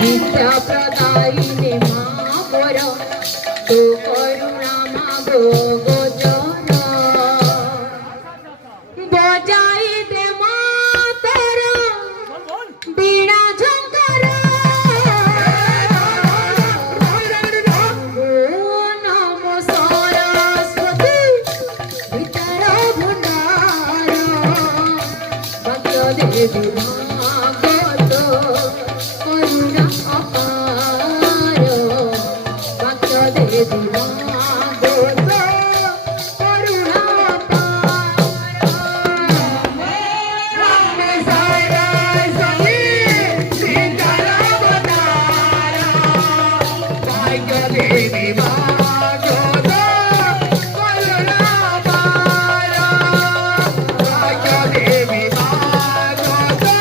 विद्या प्रदायिनी मां मोर तू करुणा मागो गोचर बजाई दे मां तेरा बीणा झंकार नमो सरस्वती भीतर भंडार भक्त देवी मां गोतो करुणा अपार भक्त देवी मां गोतो करुणा अपार नमो सरस्वती भीतर भंडार भक्त देवी मां गोतो करुणा अपार भक्त देवी मां गोतो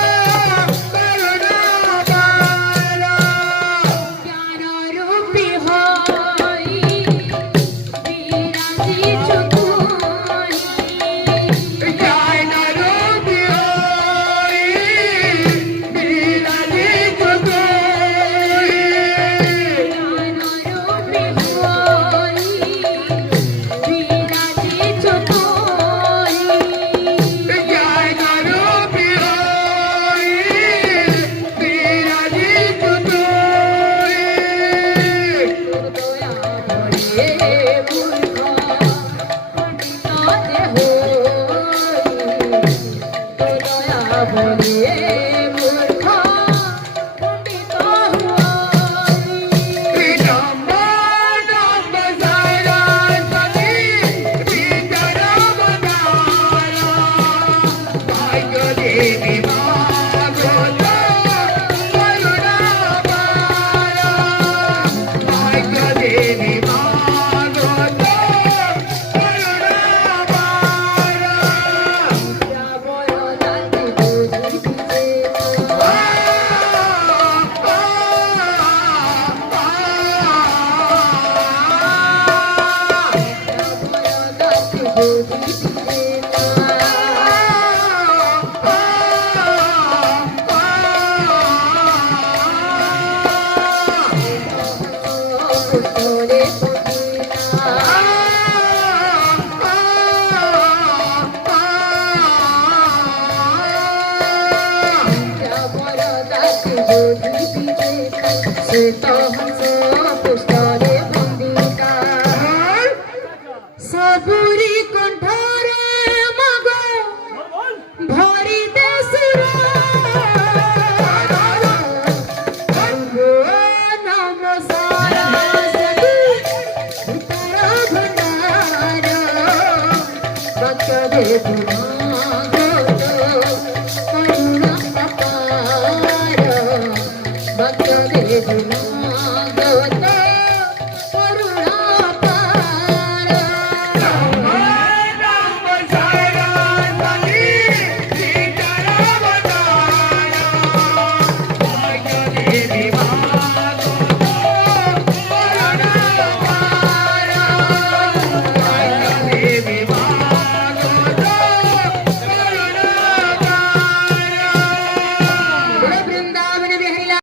करुणा अपार ज्ञान रूपी होई विराजित तुई ज्ञान रूपी होई विराजित तुई ज्ञान रूपी होई विराजित तुई ज्ञान रूपी होई विराजित तुई दया भरे मूर्ख पंडित होई दया भरे मूर्ख पंडित होई नमो नमो सरस्वती भीतर भंडार भाग्य देवी मां गोतो करुणा अपार भाग्य देवी मां गोतो करुणा अपार श्यामल दासी बुझी दिजे सबुरी कंठरे मग भरी दे सुर नमो सरस्वती भीतर भंडार भक्त देवी मां